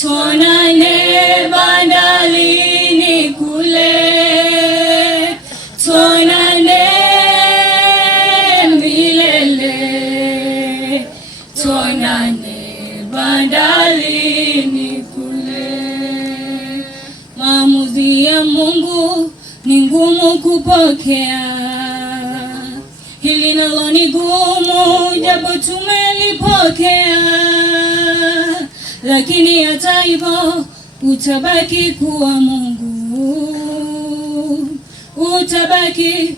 tuonane bandarini kule, tuonane milele, tuonane bandarini kule. Maamuzi ya Mungu ni ngumu kupokea, hili nalo ni gumu japo tumelipokea, lakini hata hivyo utabaki kuwa Mungu, utabaki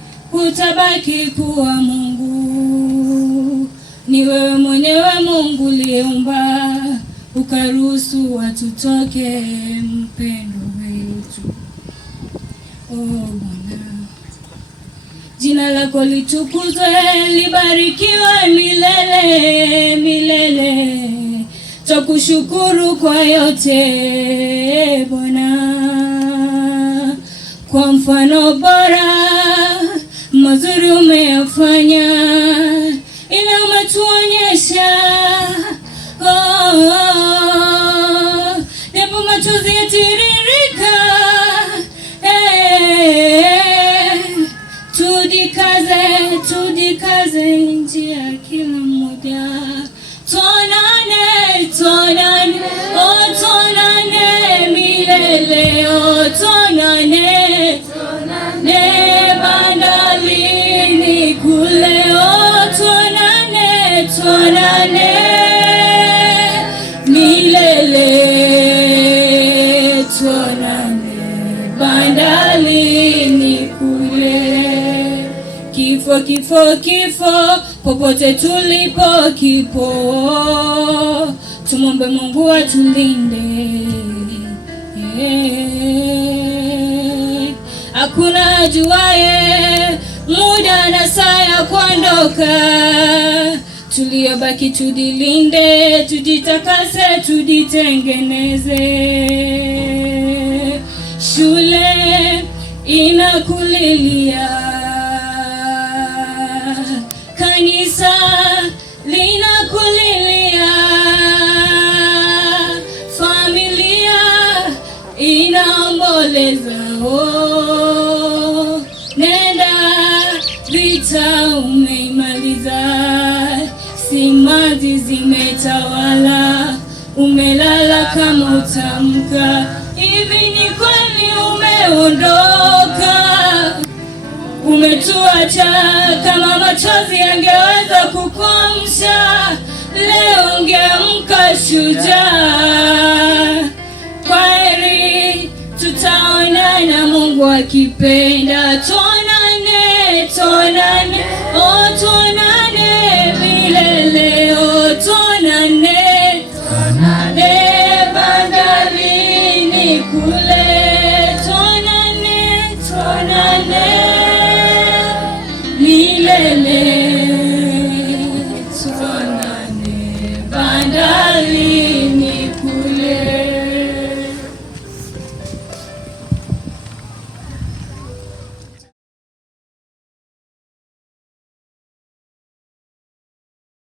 kuwa Mungu. Ni wewe mwenyewe Mungu uliumba, ukaruhusu watu toke, mpendo wetu. Oh Bwana, jina lako litukuzwe, libarikiwe milele milele. Tukushukuru kwa yote Bwana, kwa mfano bora mazuri umeyafanya, ila umetuonyesha japo machozi yatiririka, tujikaze njia kila mmoja, tuonane milele, tuonane bandarini kule, tuonane milele, tuonane bandarini kule. Kifo popote tulipo kipo, tumombe Mungu atulinde. Hakuna ajuaye muda na saa ya kuondoka, tuliyobaki tujilinde, tujitakase, tujitengeneze. Shule inakulilia, kanisa linakulilia, familia inaomboleza. Nenda, vita umeimaliza, simanzi zimetawala, umelala kama utamka. Hivi ni kweli umeondoka, umetuacha? Kama machozi yangeweza kukuamsha, leo ungeamka shujaa. Kwaheri, tutaonana Mungu akipenda, tuonane milele, tuonane bandarini kule, tuonane milele.